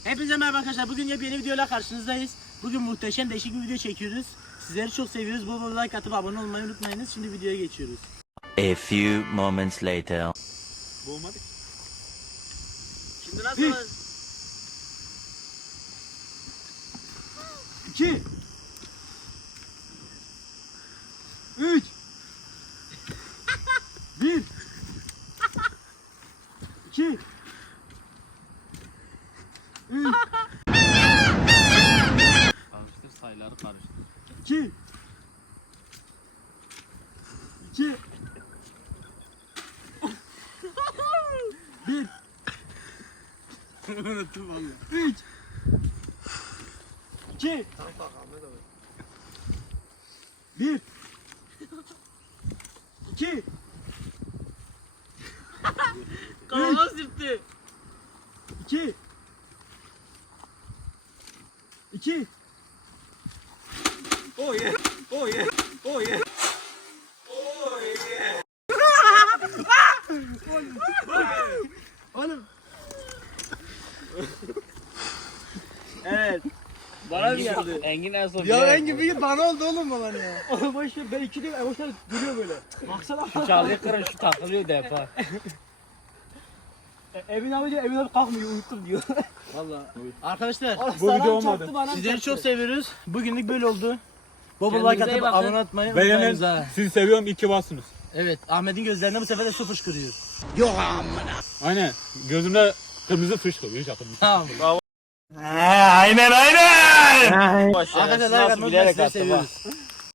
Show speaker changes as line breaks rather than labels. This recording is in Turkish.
Hepinize merhaba arkadaşlar. Bugün yepyeni videoyla karşınızdayız. Bugün muhteşem değişik bir video çekiyoruz. Sizleri çok seviyoruz. Bol like atıp abone olmayı unutmayınız. Şimdi videoya geçiyoruz.
A few moments later.
Boğmadık. Şimdi nasıl?
2 3 1 2 3
Karıştır sayıları karıştır.
2 2 1
Unuttum valla.
3 2 1 2
Kafama sürttü.
2 2
Oh yeah. Oh yeah. Oh yeah.
Oğlum
Evet. Bana mı geldi?
Engin en son
ya en gibi bana oldu oğlum bana ya. Oğlum boş ver ben 2 değil boşver duruyor böyle. Baksana.
şu çalıyı kırın şu takılıyor defa.
Emin abi diyor Emin abi kalkmıyor uyuttum diyor.
Valla. Arkadaşlar
Bu video olmadı.
sizleri çok seviyoruz. Bugünlük böyle oldu. Bol like
Kendinize iyi
atıp
bakın.
abone olmayı unutmayınız ha.
Sizi seviyorum, iyi ki varsınız.
Evet, Ahmet'in gözlerine bu sefer de su fışkırıyor.
Aynen. Gözümde kırmızı fışkırıyor.
Tamam.
Aynen aynen.
Arkadaşlar like atmayı unutmayın, sizleri seviyoruz.